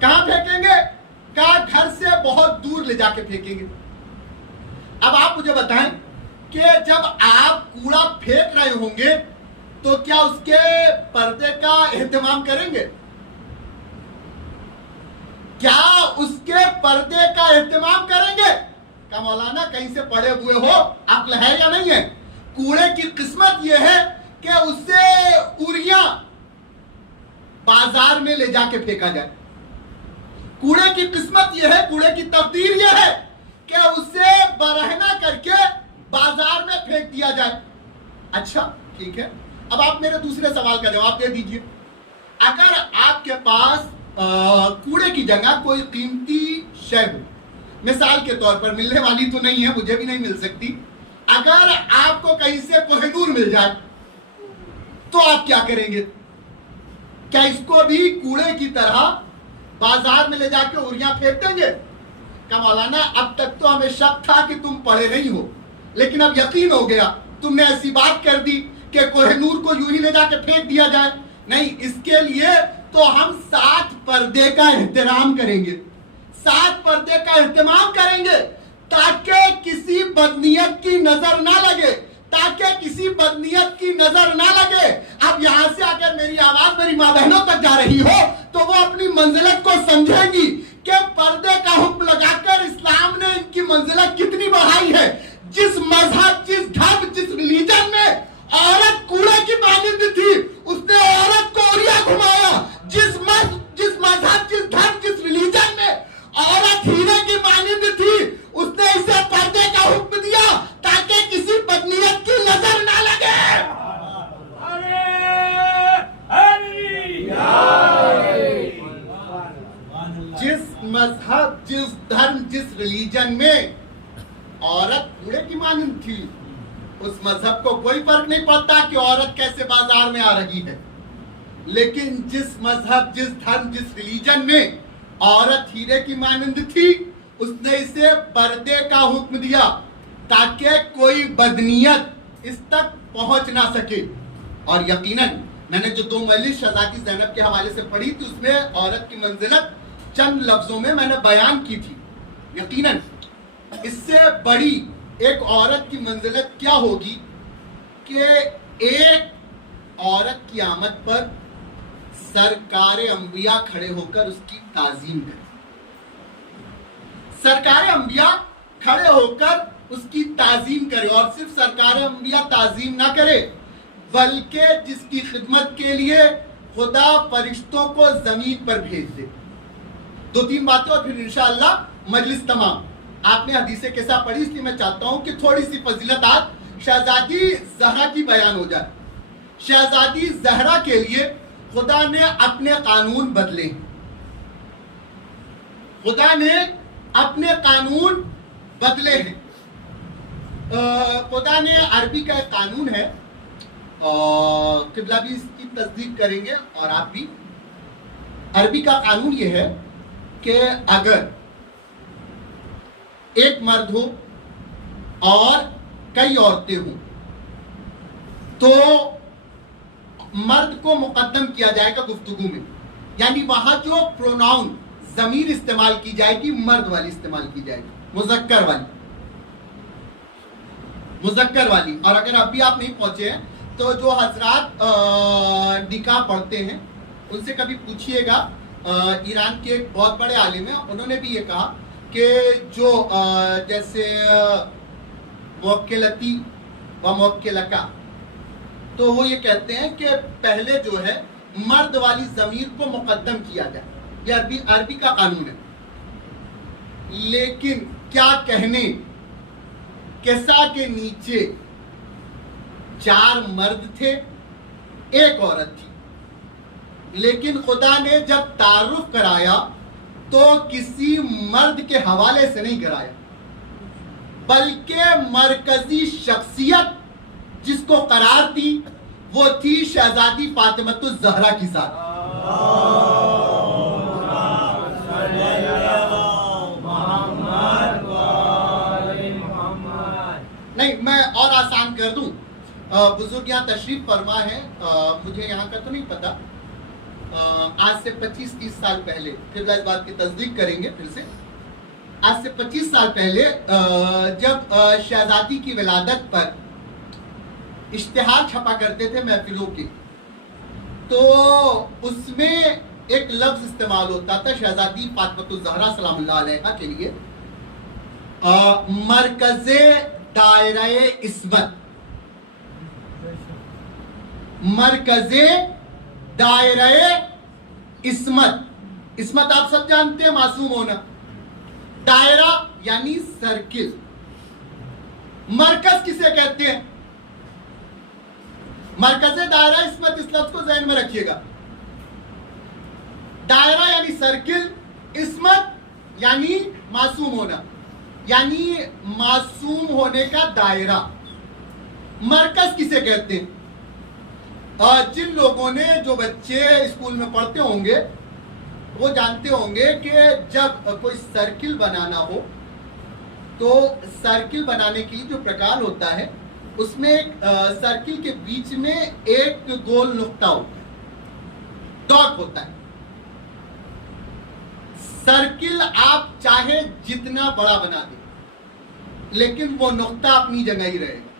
کہاں پھینکیں گے؟ کہاں؟ گھر سے بہت دور لے جا کے پھینکیں گے۔ اب آپ مجھے بتائیں کہ جب آپ کوڑا پھینک رہے ہوں گے تو کیا اس کے پردے کا اہتمام کریں گے؟ کیا اس کے پردے کا اہتمام کریں گے؟ کہ مولانا کہیں سے پڑے ہوئے ہو، عقل ہے یا نہیں ہے؟ کوڑے کی قسمت یہ ہے کہ اسے اریاں بازار میں لے جا کے پھینکا جائے۔ کوڑے کی قسمت یہ ہے، کوڑے کی تقدیر یہ ہے کہ اسے برہنہ کر کے بازار میں پھینک دیا جائے۔ اچھا ٹھیک ہے، اب آپ میرے دوسرے سوال کا جواب دے دیجئے۔ اگر آپ کے پاس کوڑے کی جگہ کوئی قیمتی شے ہو، مثال کے طور پر ملنے والی تو نہیں ہے، مجھے بھی نہیں مل سکتی، اگر آپ کو کہیں سے کوہ نور مل جائے تو آپ کیا کریں گے؟ کیا اس کو بھی کوڑے کی طرح بازار میں لے جا کے اریاں پھینک دیں گے؟ کہ مولانا اب تک تو ہمیں شک تھا کہ تم پڑھے نہیں ہو، لیکن اب یقین ہو گیا، تم نے ایسی بات کر دی کہ کوہ نور کو یوں ہی لے جا کے پھینک دیا جائے۔ نہیں، اس کے لیے تو ہم 7 پردے کا احترام کریں گے، 7 پردے کا اہتمام کریں گے تاکہ کسی بدنیت کی نظر نہ لگے، تاکہ کسی بدنیت کی نظر نہ لگے۔ اب یہاں سے اگر میری آواز میری ماں بہنوں تک جا رہی ہو تو وہ اپنی منزلت کو سمجھیں گی کہ پردے کا حکم لگا کر اسلام نے ان کی منزلت کتنی بڑھائی ہے۔ جس مذہب، جس دھرم، جس ریلیجن میں عورت کوڑے کی مانند تھی، اس نے عورت کو اوریا گھمایا۔ جس مذہب، جس دھرم، جس ریلیجن میں عورت ہیرے کی مانند تھی، اس نے اسے پردے کا حکم دیا تاکہ کسی بدنیت کی نظر نہ لگے۔ جس مذہب، جس دھرم، جس ریلیجن میں عورت کوڑے کی مانند تھی، اس مذہب کو کوئی فرق نہیں پڑتا کہ عورت کیسے بازار میں آ رہی ہے، لیکن جس مذہب، جس دھرم، جس ریلیجن میں عورت ہیرے کی مانند تھی، اس نے اسے پردے کا حکم دیا تاکہ کوئی بدنیت اس تک پہنچ نہ سکے۔ اور یقیناً میں نے جو 2 مجلس شہزادی زینب کے حوالے سے پڑھی تھی، اس میں عورت کی منزلت چند لفظوں میں نے بیان کی تھی۔ یقیناً اس سے بڑی ایک عورت کی منزلت کیا ہوگی کہ ایک عورت کی آمد پر سرکار انبیاء کھڑے ہو کر اس کی تعظیم کرے، سرکار انبیاء کھڑے ہو کر اس کی تعظیم کرے، اور صرف سرکار انبیاء تعظیم نہ کرے بلکہ جس کی خدمت کے لیے خدا فرشتوں کو زمین پر بھیج دے۔ 2-3 باتیں اور پھر انشاءاللہ مجلس تمام۔ آپ نے حدیث قصہ پڑھی، اس لیے میں چاہتا ہوں کہ تھوڑی سی فضیلت آج شہزادی زہرا کی بیان ہو جائے۔ شہزادی زہرا کے لیے خدا نے اپنے قانون بدلے، خدا نے اپنے قانون بدلے ہیں۔ خدا نے عربی کا ایک قانون ہے، قبلہ بھی اس کی تصدیق کریں گے اور آپ بھی۔ عربی کا قانون یہ ہے کہ اگر ایک مرد ہو اور کئی عورتیں ہوں تو مرد کو مقدم کیا جائے گا گفتگو میں، یعنی وہاں جو پروناؤن ضمیر استعمال کی جائے گی مرد والی استعمال کی جائے گی، مذکر والی۔ اور اگر اب بھی آپ نہیں پہنچے ہیں تو جو حضرات نکاح پڑھتے ہیں ان سے کبھی پوچھئے گا، ایران کے ایک بہت بڑے عالم ہیں، انہوں نے بھی یہ کہا کہ جو جیسے موکلتی و موکلکا، تو وہ یہ کہتے ہیں کہ پہلے جو ہے مرد والی ضمیر کو مقدم کیا جائے. یہ عربی کا قانون ہے. لیکن کیا کہنے کسا کے نیچے 4 مرد تھے، 1 عورت تھی، لیکن خدا نے جب تعارف کرایا تو کسی مرد کے حوالے سے نہیں کرایا، بلکہ مرکزی شخصیت جس کو قرار دی وہ تھی شہزادی فاطمۃ الزہرا کی ذات. نہیں، میں اور آسان کر دوں. بزرگ یہاں تشریف فرما ہے، مجھے یہاں کا تو نہیں پتا، آج سے 25-30 سال پہلے، پھر اس بات کی تصدیق کریں گے پھر سے، آج سے 25 سال پہلے جب شہزادی کی ولادت پر اشتہار چھپا کرتے تھے محفلوں کے، تو اس میں ایک لفظ استعمال ہوتا تھا شہزادی فاطمۃ الزہرا سلام اللہ علیہا کے لیے، مرکز دائرہ عصمت. مرکز دائرہ عصمت. عصمت آپ سب جانتے ہیں، معصوم ہونا. دائرہ یعنی سرکل. مرکز کسے کہتے ہیں؟ مرکز دائرہ عصمت، اس لفظ کو ذہن میں رکھیے گا. دائرہ یعنی سرکل، عصمت یعنی معصوم ہونا، یعنی معصوم ہونے کا دائرہ. مرکز کسے کہتے ہیں؟ جن لوگوں نے، جو بچے اسکول میں پڑھتے ہوں گے وہ جانتے ہوں گے کہ جب کوئی سرکل بنانا ہو تو سرکل بنانے کے لیے جو پرکار ہوتا ہے اس میں ایک سرکل کے بیچ میں ایک گول نقطہ ہوتا ہے، ڈاٹ ہوتا ہے. سرکل آپ چاہے جتنا بڑا بنا دیں لیکن وہ نقطہ اپنی جگہ ہی رہے گا،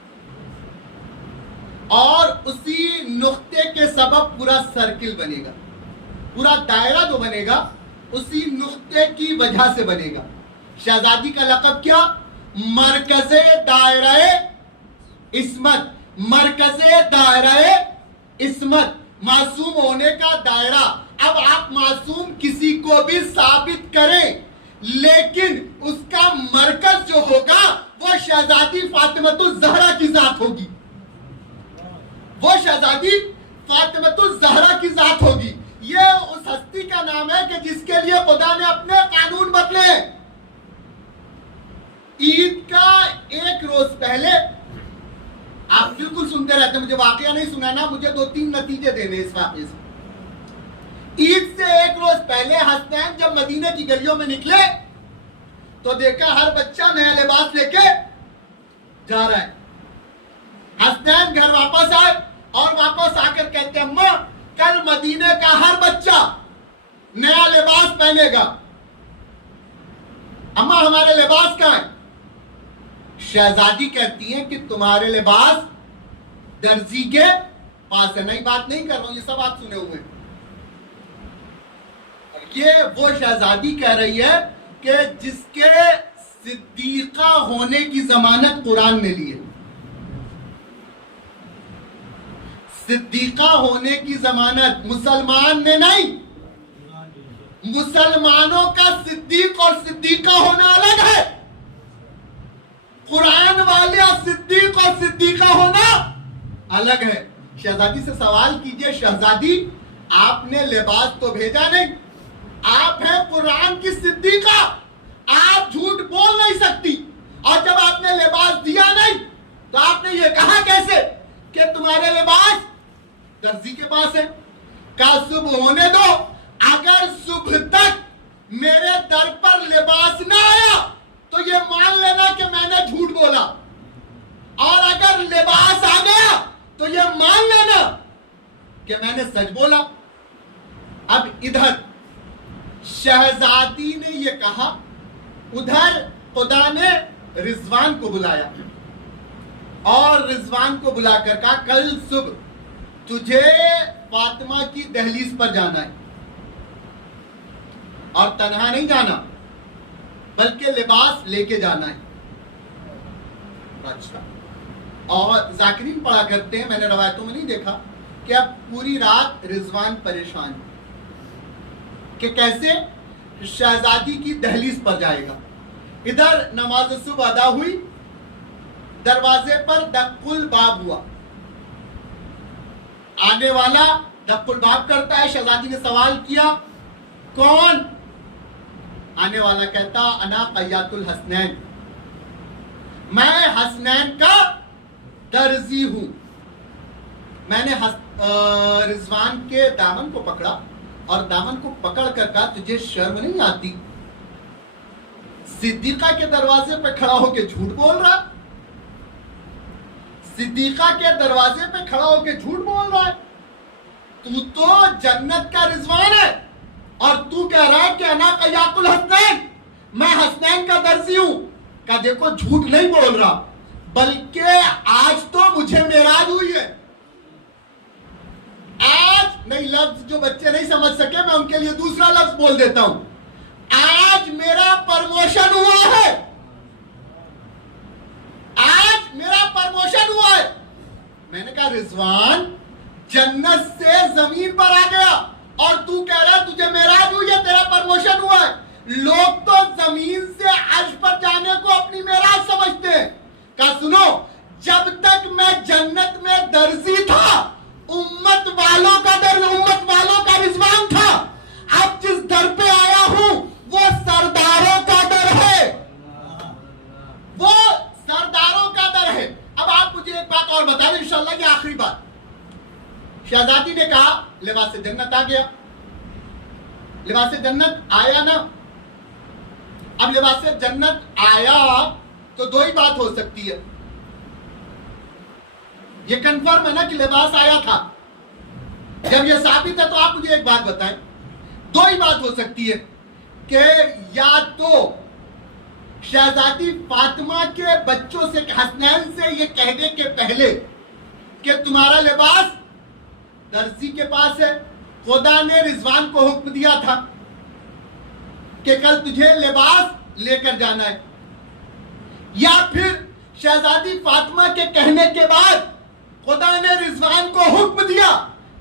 اور اسی نقطے کے سبب پورا سرکل بنے گا. پورا دائرہ جو بنے گا اسی نقطے کی وجہ سے بنے گا. شہزادی کا لقب کیا؟ مرکز دائرہ عصمت. مرکز دائرہ عصمت، معصوم ہونے کا دائرہ. اب آپ معصوم کسی کو بھی ثابت کریں لیکن اس کا مرکز جو ہوگا وہ شہزادی فاطمۃ الزہرا کی ذات ہوگی. وہ شہزادی فاطمۃ الزہرا کی ذات ہوگی. یہ اس ہستی کا نام ہے کہ جس کے لیے خدا نے اپنے قانون بدلے. عید کا 1 روز پہلے، آپ بالکل سنتے رہتے، مجھے واقعہ نہیں سنانا، مجھے 2-3 نتیجے دینے اس واقعے سے. عید سے 1 روز پہلے حسنین جب مدینے کی گلیوں میں نکلے تو دیکھا ہر بچہ نیا لباس لے کے جا رہا ہے. حسنین گھر واپس آئے اور واپس آ کر کہتے ہیں اماں کل مدینے کا ہر بچہ نیا لباس پہنے گا. اماں ہمارے لباس کہاں ہے؟ شہزادی کہتی ہیں کہ تمہارے لباس درزی کے پاس ہے. نئی بات نہیں کر رہا ہوں، یہ سب آپ سنے ہوئے. یہ وہ شہزادی کہہ رہی ہے کہ جس کے صدیقہ ہونے کی ضمانت قرآن نے لی ہے. صدیقہ ہونے کی ضمانت مسلمان نے نہیں. مسلمانوں کا صدیق اور صدیقہ ہونا الگ ہے. قرآن والے صدیق اور صدیقہ ہونا الگ ہے. شہزادی سے سوال کیجئے، شہزادی آپ نے لباس تو بھیجا نہیں، آپ ہیں قرآن کی صدیقہ، آپ جھوٹ بول نہیں سکتی، اور جب آپ نے لباس دیا نہیں تو آپ نے یہ کہا کیسے کہ تمہارے لباس درزی کے پاس ہے؟ کہا صبح ہونے دو، اگر صبح تک میرے در پر لباس نہ آیا تو یہ مان لینا کہ میں نے جھوٹ بولا، اور اگر لباس آ گیا تو یہ مان لینا کہ میں نے سچ بولا. اب ادھر شہزادی نے یہ کہا، ادھر خدا نے رضوان کو بلایا اور رضوان کو بلا کر کہا کل صبح تجھے فاطمہ کی دہلیز پر جانا ہے، اور تنہا نہیں جانا بلکہ لباس لے کے جانا ہے. اچھا، اور ذاکرین پڑھا کرتے ہیں، میں نے روایتوں میں نہیں دیکھا، کہ اب پوری رات رضوان پریشان کہ کیسے شہزادی کی دہلیز پر جائے گا. ادھر نماز صبح ادا ہوئی, دروازے پر دق الباب ہوا, آنے والا دق الباب کرتا ہے. شہزادی نے سوال کیا کون؟ آنے والا کہتا انا قیات الحسنین, میں حسنین کا درزی ہوں. میں نے رضوان کے دامن کو پکڑا اور دامن کو پکڑ کر کہا تجھے شرم نہیں آتی؟ صدیقہ کے دروازے پہ کھڑا ہو کے جھوٹ بول رہا, صدیقہ کے دروازے پہ کھڑا ہو کے جھوٹ بول رہا ہے. تو جنت کا رضوان ہے اور تو کہہ رہا ہے کہ انا قیات الحسنین, میں حسنین کا درزی ہوں. کہ دیکھو جھوٹ نہیں بول رہا, بلکہ آج تو مجھے معراج ہوئی ہے. آج نئی لفظ جو بچے نہیں سمجھ سکے میں ان کے لیے دوسرا لفظ بول دیتا ہوں, آج میرا پرموشن ہوا ہے, آج میرا پرموشن ہوا ہے. میں نے کہا رضوان جنت سے زمین پر آ گیا اور تو کہہ رہا تجھے معراج ہوئی ہے, تیرا پرموشن ہوا ہے. لوگ تو زمین سے عرش پر جانے کو اپنی معراج سمجھتے ہیں. کہا سنو, جب تک میں جنت میں درزی تھا امت والوں کا رضوان تھا. اب جس در پہ آیا ہوں وہ سرداروں کا در ہے, وہ سرداروں کا در ہے. اب آپ مجھے ایک بات اور بتا دیں, انشاءاللہ یہ آخری بات. شہزادی نے کہا لباس جنت آ گیا, لباس جنت آیا نا. اب لباس جنت آیا تو دو ہی بات ہو سکتی ہے, یہ کنفرم ہے نا کہ لباس آیا تھا. جب یہ ثابت ہے تو آپ مجھے ایک بات بتائیں, دو ہی بات ہو سکتی ہے کہ یا تو شہزادی فاطمہ کے بچوں سے حسنین سے یہ کہنے کے پہلے کہ تمہارا لباس درزی کے پاس ہے, خدا نے رضوان کو حکم دیا تھا کہ کل تجھے لباس لے کر جانا ہے, یا پھر شہزادی فاطمہ کے کہنے کے بعد خدا نے رضوان کو حکم دیا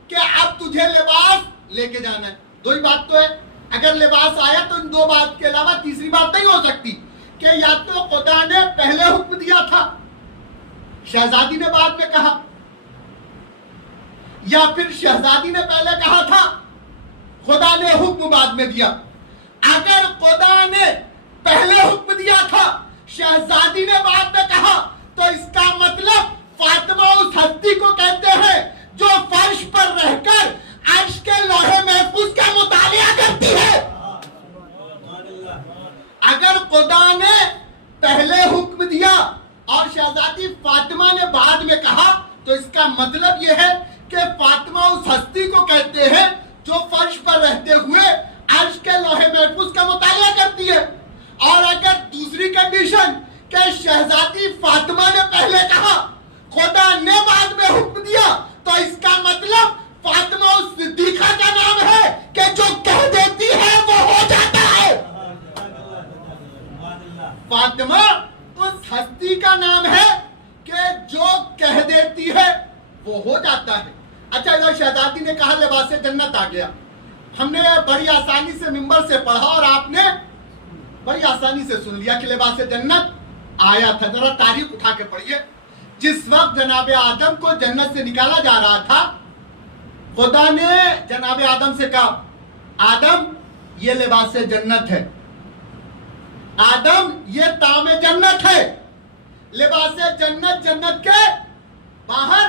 کہ اب تجھے لباس لے کے جانا ہے. دو ہی بات تو ہے. اگر لباس آیا تو ان دو بات کے علاوہ تیسری بات نہیں ہو سکتی کہ یا تو خدا نے پہلے حکم دیا تھا, شہزادی نے بعد میں کہا, یا پھر شہزادی نے پہلے کہا تھا خدا نے حکم بعد میں دیا. اگر خدا نے پہلے حکم دیا تھا شہزادی نے بعد میں کہا تو اس کا مطلب فاطمہ اس ہستی کو کہتے ہیں جو فرش پر رہ کر عرش کے لوح محفوظ کا مطالعہ کرتی ہے. اگر خدا نے پہلے حکم دیا اور شہزادی فاطمہ نے بعد میں کہا تو اس کا مطلب یہ ہے کہ فاطمہ اس ہستی کو کہتے ہیں جو فرش پر رہتے ہوئے عرش کے لوح محفوظ کا مطالعہ کرتی ہے. اور اگر دوسری کنڈیشن کہ شہزادی فاطمہ نے پہلے کہا خدا نے بعد میں حکم دیا تو اس کا مطلب فاطمہ اس صدیقہ کا نام ہے کہ جو کہہ دیتی ہے وہ ہو جاتا ہے. فاطمہ اس ہستی کا نام ہے کہ جو کہہ دیتی ہے وہ ہو جاتا ہے. اچھا, ادھر شہزادی نے کہا لباس جنت آ گیا. ہم نے بڑی آسانی سے منبر سے پڑھا اور آپ نے بڑی آسانی سے سن لیا کہ لباس جنت آیا تھا. ذرا تاریخ اٹھا کے پڑھیے. جس وقت جناب آدم کو جنت سے نکالا جا رہا تھا خدا نے جناب آدم سے کہا آدم یہ لباس جنت ہے, آدم یہ طعام جنت ہے. لباس جنت جنت کے باہر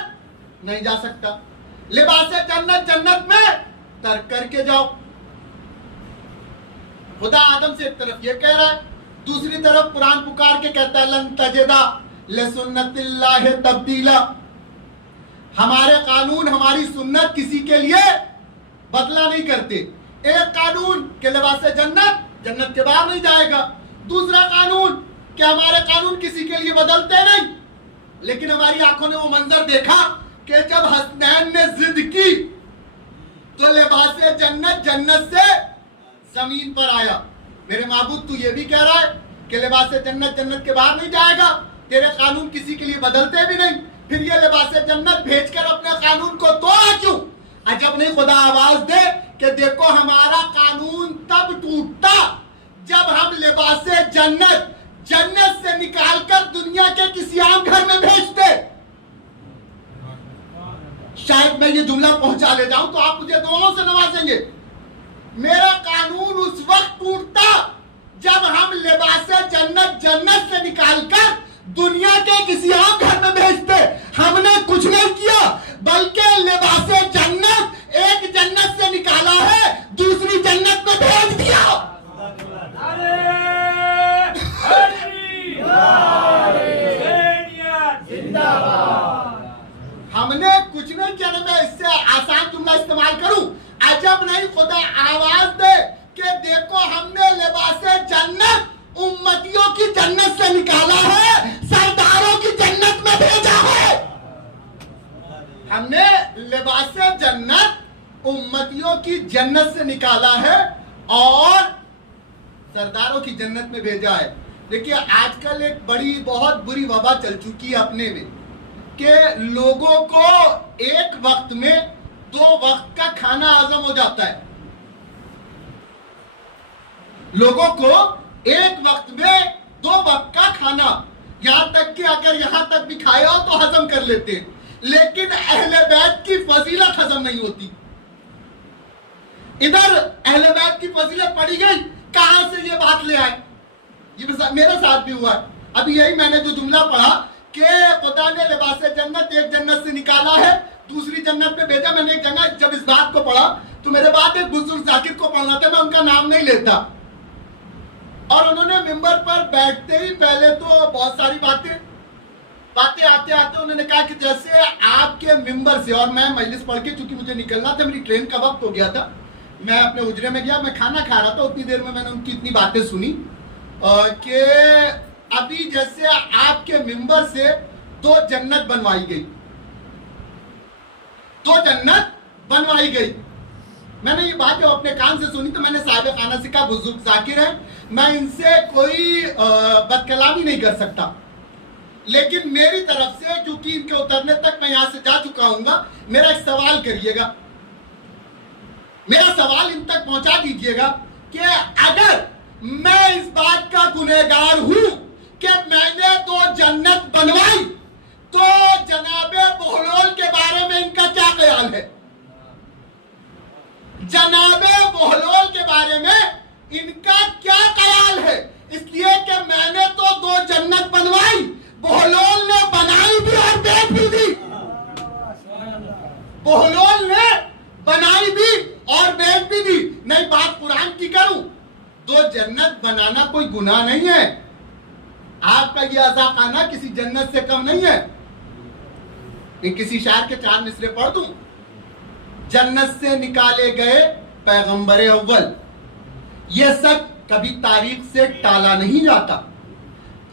نہیں جا سکتا, لباس جنت جنت میں ترک کر کے جاؤ. خدا آدم سے ایک طرف یہ کہہ رہا ہے, دوسری طرف قرآن پکار کے کہتا ہے لن تجدا لسنت اللہ تبدیلا. ہمارے قانون ہماری سنت کسی کے لیے بدلا نہیں کرتے. ایک قانون کہ لباس جنت جنت کے باہر نہیں جائے گا, دوسرا قانون کہ ہمارے قانون کسی کے لیے بدلتے نہیں. لیکن ہماری آنکھوں نے وہ منظر دیکھا کہ جب حسنین نے ضد کی تو لباس جنت جنت سے زمین پر آیا. میرے معبود تو یہ بھی کہہ رہا ہے کہ لباس جنت جنت کے باہر نہیں جائے گا, تیرے قانون کسی کے لیے بدلتے بھی نہیں, پھر یہ لباس جنت بھیج کر اپنے قانون کو توڑا کیوں؟ عجب نہیں خدا آواز دے کہ دیکھو ہمارا قانون تب ٹوٹتا جب ہم لباس جنت سے نکال کر دنیا کے کسی عام گھر میں بھیجتے. شاید میں یہ جملہ پہنچا لے جاؤں تو آپ مجھے دونوں سے نوازیں گے. میرا قانون اس وقت ٹوٹتا جب ہم لباس جنت سے نکال کر دنیا کے کسی عام گھر میں بھیجتے. ہم نے کچھ نہیں کیا بلکہ لباس جنت ایک جنت سے نکالا ہے دوسری جنت میں بھیج دیا. ہم نے کچھ نہیں کیا. میں اس سے آسان جملہ استعمال کروں, عجب نہیں خدا آواز دے کہ دیکھو ہم نے لباس جنت امتیوں کی جنت سے نکالا ہے, سرداروں کی جنت میں بھیجا ہے. ہم نے لباس جنت امتیوں کی جنت سے نکالا ہے اور سرداروں کی جنت میں بھیجا ہے. دیکھیے آج کل ایک بہت بری وبا چل چکی ہے اپنے میں کہ لوگوں کو ایک وقت میں 2 وقت کا کھانا ہضم ہو جاتا ہے. لوگوں کو ایک وقت میں 2 وقت کا کھانا, یہاں تک کہ اگر یہاں تک بھی کھایا ہو تو ہضم کر لیتے, لیکن اہل بیت کی فضیلت ہضم نہیں ہوتی. ادھر اہل بیت کی فضیلت پڑی گئی, کہاں سے یہ بات لے آئے؟ یہ میرے ساتھ بھی ہوا ہے. ابھی یہی میں نے جو جملہ پڑھا کہ خدا نے لباس جنت ایک جنت سے نکالا ہے دوسری جنت میں بھیجا. میں نے ایک جگہ جب اس بات کو پڑھا تو میرے بعد ایک بزرگ ذاکر کو پڑھنا تھا, میں ان کا نام نہیں لیتا, اور انہوں نے ممبر پر بیٹھتے ہی پہلے تو بہت ساری باتیں آتے انہوں نے کہا کہ جیسے آپ کے ممبر سے, اور میں مجلس پڑھ کے چونکہ مجھے نکلنا تھا, میری ٹرین کا وقت ہو گیا تھا, میں اپنے حجرے میں گیا, میں کھانا کھا رہا تھا, اتنی دیر میں نے ان کی اتنی باتیں سنی کہ ابھی جیسے آپ کے ممبر سے 2 جنت بنوائی گئی. میں نے یہ بات جو اپنے کان سے سنی تو میں نے صاحب خانہ سے کہا بزرگ ذاکر ہے, میں ان سے کوئی بد کلامی نہیں کر سکتا, لیکن میری طرف سے کیونکہ ان کے اترنے تک میں یہاں سے جا چکا ہوں گا, میرا ایک سوال کریے گا, میرا سوال ان تک پہنچا دیجئے گا کہ اگر میں اس بات کا گنہگار ہوں کہ میں نے 2 جنت بنوائی تو جناب بہلول کے بارے میں ان کا کیا خیال ہے؟ جناب بہلول کے بارے میں ان کا کیا خیال ہے؟ اس لیے کہ میں نے تو 2 جنت بنوائی, بہلول نے بنائی بھی اور بیچ بھی دی. بہلول نے بنائی بھی اور بیچ بھی دی. نہیں بات قرآن کی کروں, 2 جنت بنانا کوئی گناہ نہیں ہے. آپ کا یہ عزاخانہ کسی جنت سے کم نہیں ہے. میں کسی شاعر کے 4 مصرے پڑھ دوں. جنت سے نکالے گئے پیغمبر اول, یہ سب کبھی تاریخ سے ٹالا نہیں جاتا.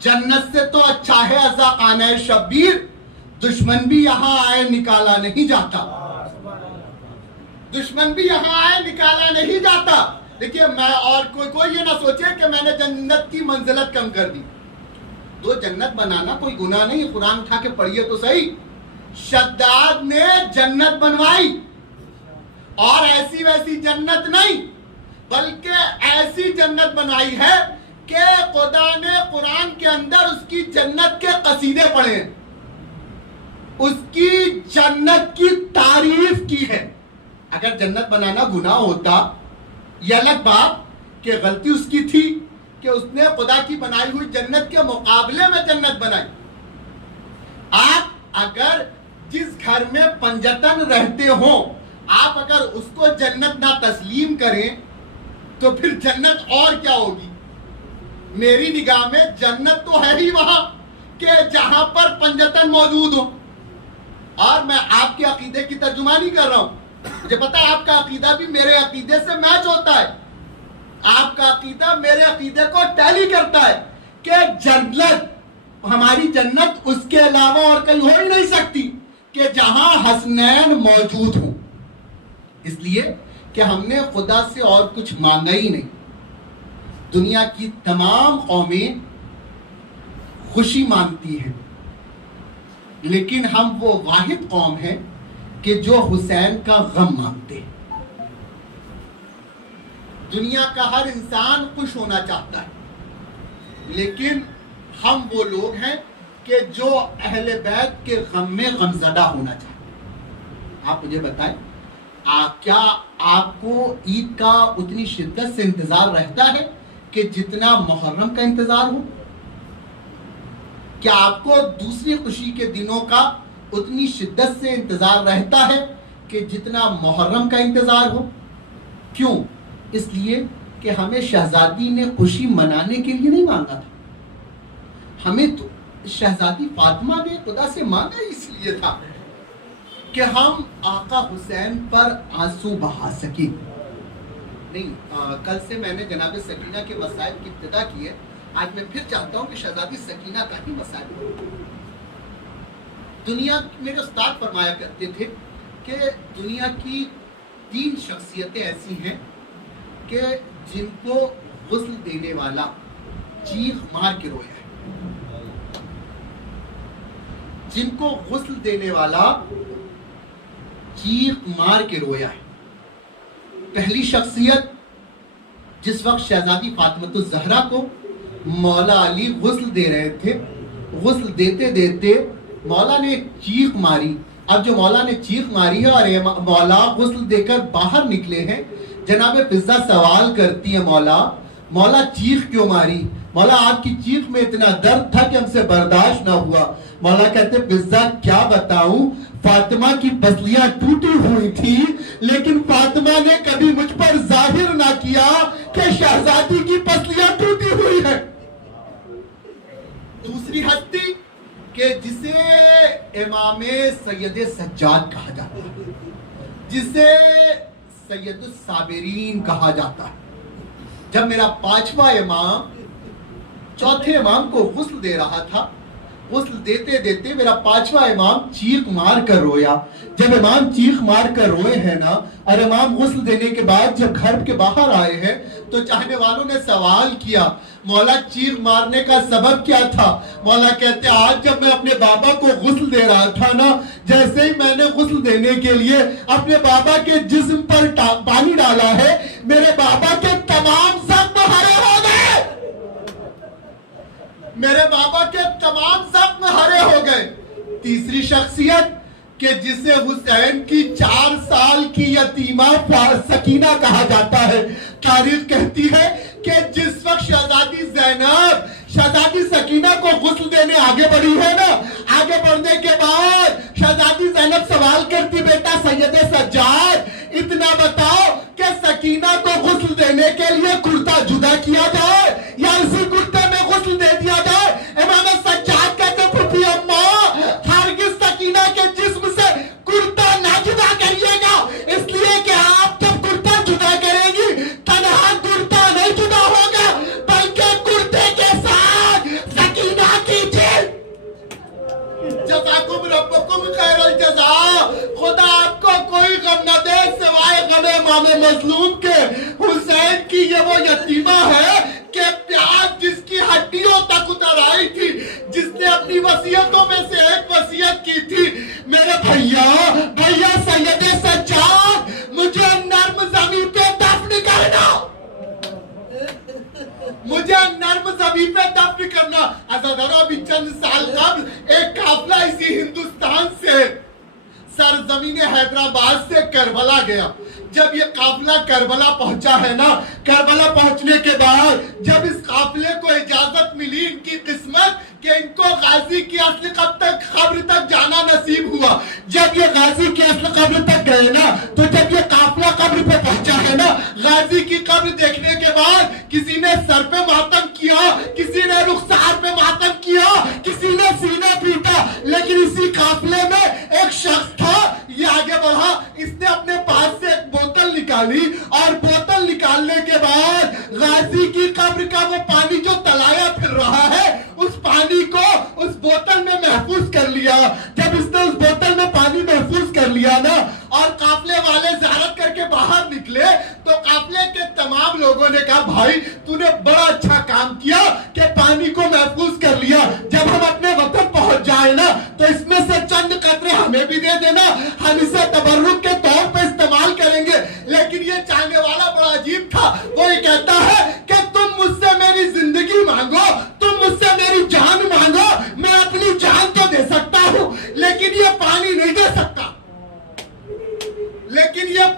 جنت سے تو اچھا ہے عزاخانہ شبیر, دشمن بھی یہاں آئے نکالا نہیں جاتا. دشمن بھی یہاں آئے نکالا نہیں جاتا. دیکھیے میں اور کوئی یہ نہ سوچے کہ میں نے جنت کی منزلت کم کر دی. 2 جنت بنانا کوئی گناہ نہیں. قرآن اٹھا کے پڑھیے تو صحیح. شداد نے جنت بنوائی, اور ایسی ویسی جنت نہیں بلکہ ایسی جنت بنائی ہے کہ خدا نے قرآن کے اندر اس کی جنت کے قصیدے پڑھے, اس کی جنت کی تعریف کی ہے. اگر جنت بنانا گناہ ہوتا یہ الگ بات کہ غلطی اس کی تھی کہ اس نے خدا کی بنائی ہوئی جنت کے مقابلے میں جنت بنائی. آپ اگر جس گھر میں پنجتن رہتے ہوں, آپ اگر اس کو جنت نہ تسلیم کریں تو پھر جنت اور کیا ہوگی؟ میری نگاہ میں جنت تو ہے ہی وہاں کہ جہاں پر پنجتن موجود ہو. اور میں آپ کے عقیدے کی ترجمانی کر رہا ہوں, مجھے پتا ہے آپ کا عقیدہ بھی میرے عقیدے سے میچ ہوتا ہے. آپ کا عقیدہ میرے عقیدے کو ٹیلی کرتا ہے کہ جنت, ہماری جنت اس کے علاوہ اور کہیں ہو ہی نہیں سکتی کہ جہاں حسنین موجود ہوں. اس لیے کہ ہم نے خدا سے اور کچھ مانگا ہی نہیں. دنیا کی تمام قومیں خوشی مانگتی ہیں, لیکن ہم وہ واحد قوم ہیں کہ جو حسین کا غم مانگتے ہیں۔ دنیا کا ہر انسان خوش ہونا چاہتا ہے، لیکن ہم وہ لوگ ہیں کہ جو اہل بیت کے غم میں غمزدہ ہونا چاہتے ہیں۔ آپ مجھے بتائیں، کیا آپ کو عید کا اتنی شدت سے انتظار رہتا ہے کہ جتنا محرم کا انتظار ہو؟ کیا آپ کو دوسری خوشی کے دنوں کا اتنی شدت سے انتظار رہتا ہے کہ جتنا محرم کا انتظار ہو؟ کیوں؟ اس لیے کہ ہمیں شہزادی نے خوشی منانے کے لیے نہیں مانگا تھا، ہمیں تو شہزادی فاطمہ نے خدا سے مانگا اس لیے تھا کہ ہم آقا حسین پر آنسو بہا سکیں۔ نہیں، کل سے میں نے جناب سکینہ کے مسائل کی ابتدا کی ہے، آج میں پھر چاہتا ہوں کہ شہزادی سکینہ کا ہی مسائل ہو۔ دنیا میرے استاد فرمایا کرتے تھے کہ دنیا کی 3 شخصیتیں ایسی ہیں کہ جن کو غسل دینے والا چیخ مار کے رویا ہے، جن کو غسل دینے والا چیخ مار کے رویا ہے۔ پہلی شخصیت، جس وقت شہزادی فاطمہ الزہرا کو مولا علی غسل دے رہے تھے، غسل دیتے دیتے مولا نے چیخ ماری۔ اب جو مولا نے چیخ ماری ہے اور مولا غسل دے کر باہر نکلے ہیں، جناب فضہ سوال کرتی ہے، مولا چیخ کیوں ماری؟ مولا آپ کی چیخ میں اتنا درد تھا کہ ہم سے برداشت نہ ہوا۔ مولا کہتے فضہ کیا بتاؤں، فاطمہ کی پسلیاں ٹوٹی ہوئی تھی، لیکن فاطمہ نے کبھی مجھ پر ظاہر نہ کیا کہ شہزادی کی پسلیاں ٹوٹی ہوئی ہیں۔ دوسری ہستی کہ جسے امام سید سجاد کہا جاتا ہے، جسے سید الصابرین کہا جاتا ہے۔ جب میرا 5واں امام 4تھے امام کو غسل دے رہا تھا، غسل دیتے دیتے میرا 5واں امام چیخ مار کر رویا۔ جب امام چیخ مار کر روئے ہیں نا، اور امام غسل دینے کے بعد جب گھر کے باہر آئے ہیں تو چاہنے والوں نے سوال کیا، مولا چیخ مارنے کا سبب کیا تھا؟ مولا کہتے آج جب میں اپنے بابا کو غسل دے رہا تھا نا، جیسے ہی میں نے غسل دینے کے لیے اپنے بابا کے جسم پر پانی ڈالا ہے، میرے بابا کے تمام زخم ہرے ہو گئے، میرے بابا کے تمام زخم ہرے ہو گئے۔ تیسری شخصیت کہ جسے حسین کی 4 سال کی یتیمہ سکینہ کہا جاتا ہے، تاریخ کہتی ہے کہ جس وقت شہزادی زینب شہزادی سکینہ کو غسل دینے آگے بڑھی ہے نا، آگے بڑھنے کے بعد شہزادی زینب سوال کرتی، بیٹا سید سجاد اتنا بتاؤ کہ سکینہ کو غسل دینے کے لیے کرتا جدا کیا جائے یا اسی کرتے میں غسل دے دیا جائے؟ امام سجاد کہتے پھوپھی اماں ہرگز سکینہ کے جسم سے کرتا نہ جدا کریے گا، اس لیے کہ آپ جب کرتا جدا کریں گی تنہا کرتا نہیں جدا ہوگا بلکہ کرتے کے ساتھ سکینہ کی جلد۔ جزاکم ربکم خیر الجزا، خدا آپ کو کوئی غم نہ دے سوائے غم امام مظلوم کے۔ حسین کی یہ وہ یتیمہ ہے کہ پیاز جس کی ہڈیوں تک اتر آئی تھی، جس نے اپنی وصیتوں میں سے ایک وصیت کی تھی، میرے بھیا سید سجاد مجھے نرم زمین پہ دفن کرنا، مجھے نرم زمین پہ دفن کرنا۔ عزیزانو ابھی چند سال قبل ایک قافلہ اسی ہندوستان سے سرزمین حیدرآباد سے کربلا گیا۔ جب یہ قافلہ کربلا پہنچا ہے نا، کربلا پہنچنے کے بعد جب اس قافلے کو اجازت ملی، ان کی قسمت کہ ان کو غازی کی اصل قبر تک جانا نصیب ہوا۔ جب یہ غازی کی اصل قبر تک گئے نا، تو جب یہ قافلہ قبر پہ پہنچا ہے نا، غازی کی قبر دیکھنے کے بعد کسی نے سر پہ ماتم کیا، کسی نے رخسار پہ ماتم کیا، کسی نے سینہ پیٹا، لیکن اسی قافلے میں ایک شخص تھا، یہ آگے بڑھا، اس نے اپنے پاس سے ایک بوتل نکالی اور بوتل نکالنے کے بعد غازی کی قبر کا وہ پانی جو تلایا پھر رہا ہے، اس پانی کو اس بوتل میں محفوظ کر لیا۔ جب اس نے اس بوتل میں پانی محفوظ کر لیا نا، اور قافلے والے زیارت کر کے باہر نکلے تو قافلے کے تمام لوگوں نے کہا بھائی تو نے بڑا اچھا کام کیا کہ پانی کو محفوظ کر لیا، جب ہم اپنے وطن پہنچ جائے نا تو اس میں سے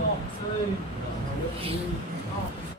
Oh, sorry.